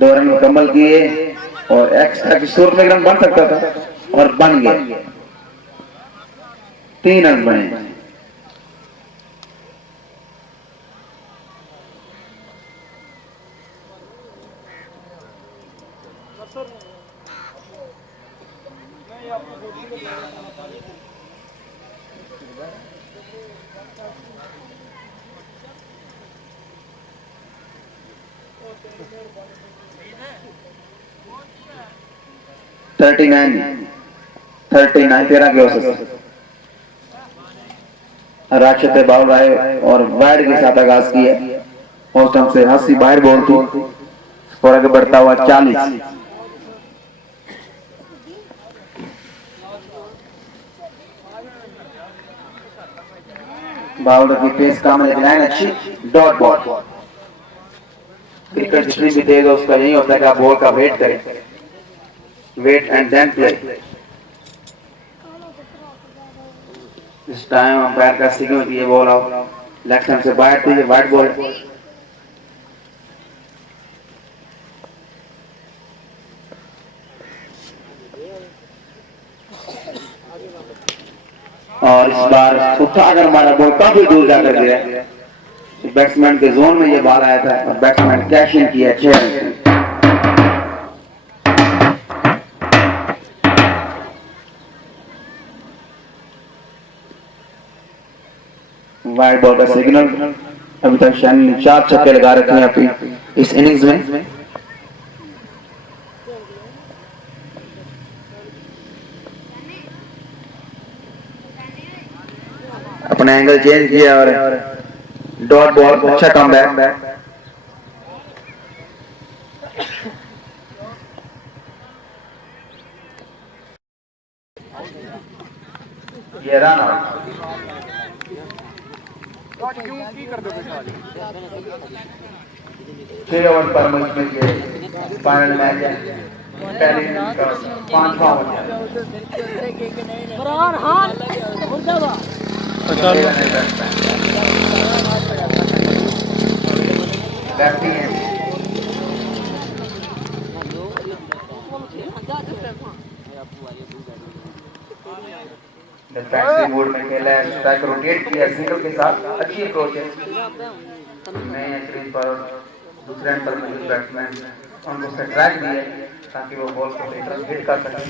दो रन मुकम्मल किए और एक्स्ट्रा की सूरत में रन बन सकता था और बन गया। 3 रन बने।39 13 के औसत राशिद बाउल आए और वाइड के साथ आगाज किया। उस टाइम से 80 बाहर बॉल थी। स्कोर आगे बढ़ता हुआ 40। बाउल की पेस काम लाइन अच्छी डॉट बॉल। क्रिकेट जितनी भी तेज है उसका यही होता है कि आप बॉल का वेट करें, वेट एंड देन प्ले। इस टाइम अंपायर का सिग्नल कि ये बॉल आउट, लेग स्टंप से बाहर थी, वाइड बॉल। और इस बार उठाकर मारा बॉल काफी दूर जाकर गिरा। बैट्समैन के जोन में ये बॉल आया था और बैट्समैन कैच इन किया 6 रन। वाइड बॉल का सिग्नल। अभी तक शैनी ने 4 छक्के लगा रखे हैं अपनी इस इनिंग्स में। अपना एंगल चेंज किया और डॉट बॉल, अच्छा कम बैक। ये रन आउट। 6 ओवर पर मैच में ये फाइनल मैच है। पहले इनिंग्स का 5वां ओवर। डिफेंसिव मोड में खेला है, स्ट्राइक रोटेट किया सिंगल के साथ, अच्छी अप्रोच है। नए क्रीज पर दूसरे एंड पर मौजूद बैट्समैन उनको से ट्रैक दिए ताकि वो बॉल को हिट कर सके।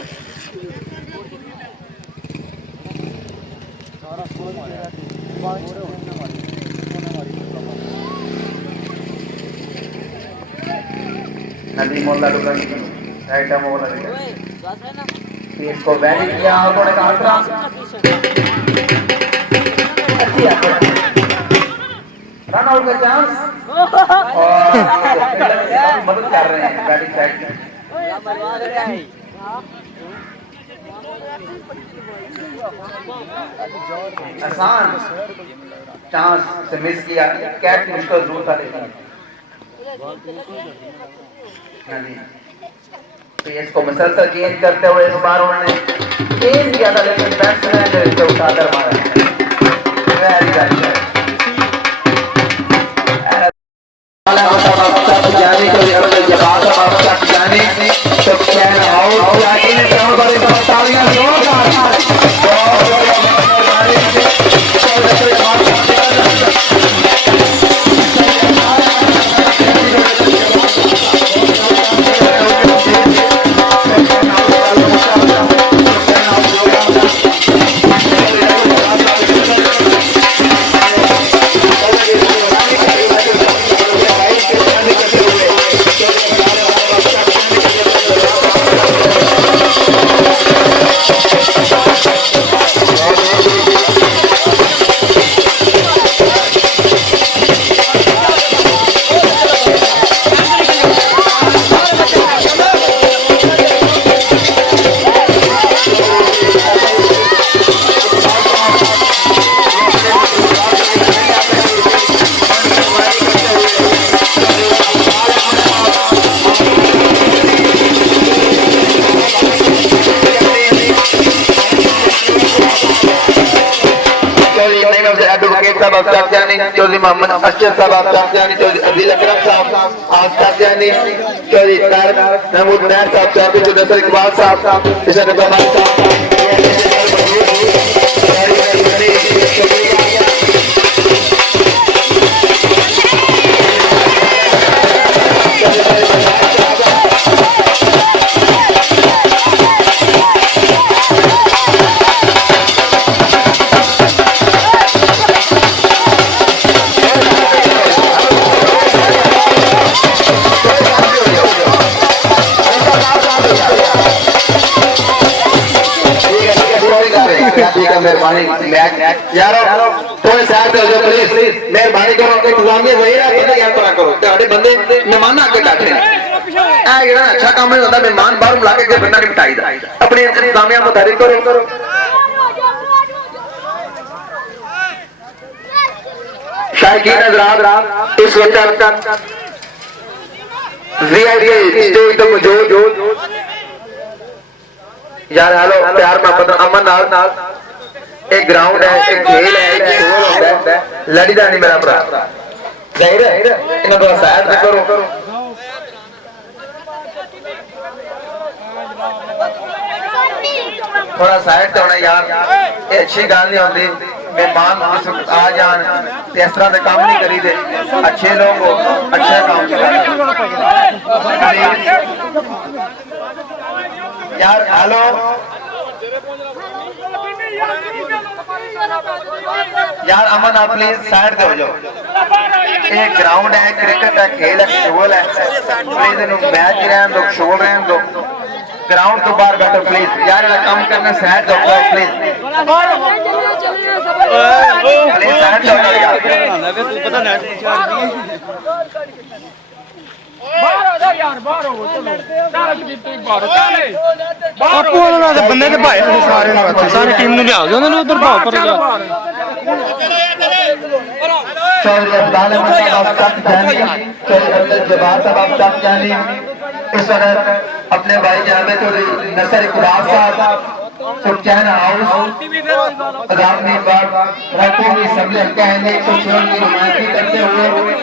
नदी मोहल्ला दुकान राइट आर्म ओवर लगा, इसको वैली किया और थोड़ा का अल्ट्रा रन आउट का चांस और मदद कर रहे हैं बैटिंग साइड में। आसान चांस से मिस किया, कैच मुश्किल जरूर था लेकिन पेस को मुसलसल चेंज करते हुए इस बार उन्होंने चेंज किया था लेकिन बैट्समैन ने इसे उठाकर मारा। Very good. जाने को जवाब जाने तो कैन आउट जाने ने कहां पर तालियां जोरदार। صاحب آپ چاچانی، چودھری محمد اشرف صاحب آپ چاچانی، چودھری عدیل اکرم صاحب آپ چاچانی، چودھری طارق محمود نیر صاحب چاچانی، چودھری نصر اقبال صاحب، اشرف اقبال صاحب مہربانی یارو تھوڑے ساتھ ہو جاؤ پلیز مہربانی کرو انتظامیہ ظاہر ہے بندے کیا طرح کرو تہاڈے بندے مہمان آگے بیٹھے ہیں اے جڑا اچھا کام نہیں ہوتا مہمان باہر بلا کے بندہ نہیں بٹائی دا اپنی انتظامیہ متحرک کرو شائقین حضرات اس وقت وی آئی پی اسٹیج تو موجود یار ہلو پیار محبت امن نال ایک گراؤنڈ ہے ایک کھیل ہے ایک شور ہوتا ہے لڑی دا نہیں میرا برا ظاہر ہے انہوں نے سائد بھی کرو تھوڑا سائڈ تے ہونا یار یہ اچھی گل نہیں ہوتی مہمان اس وقت آ جان اس طرح سے کام نہیں کری دے اچھے لوگ ہو اچھا کام کریں یار ہلو یار امن آپ پلیز سائڈ دے ہو جاؤ ایک گراؤنڈ ہے کرکٹ ہے کھیل ہے شغل ہے پلیز انہوں میچ رہن دو شغل رہن دو گراؤنڈ تو باہر بیٹھو پلیز یار کام کرنے سائڈ دو پلیز پلیز سائڈ دو یار بندے کے بھائی ساری ٹیم نو لیا ادھر بھاؤ پر چودھری عبدال احمد صاحب چک جانی چودھری عبدالجبار صاحب چک جانی اس وقت اپنے بھائی جناب چودھری نصر اقبال صاحب سبچین ہاؤس عظامی بار قومی اسمبلی حلقہ ہند 106 کی نمائندگی کرتے ہوئے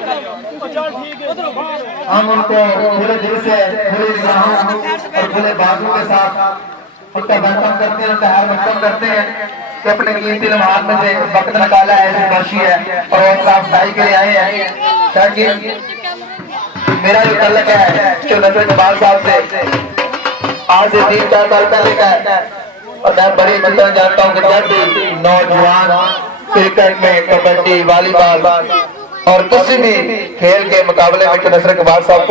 ہم ان کو پورے دل سے پورے نگاہوں اور کھلے بازو کے ساتھ خود کا ویلکم کرتے ہیں تہار ویلکم کرتے ہیں کہ اپنے قیمتی لمحات میں سے وقت نکالا ہے ایسی بخشی ہے اور وہ صاحب صحیح کے لیے آئے ہیں تاکہ میرا جو تعلق ہے جو نصر اقبال صاحب سے آج سے 3-4 سال پہلے کا ہے اور میں بڑی مطلب جانتا ہوں کہ جب بھی نوجوان کرکٹ میں کبڈی والی بال اور کسی بھی کھیل کے مقابلے میں نصر اقبال صاحب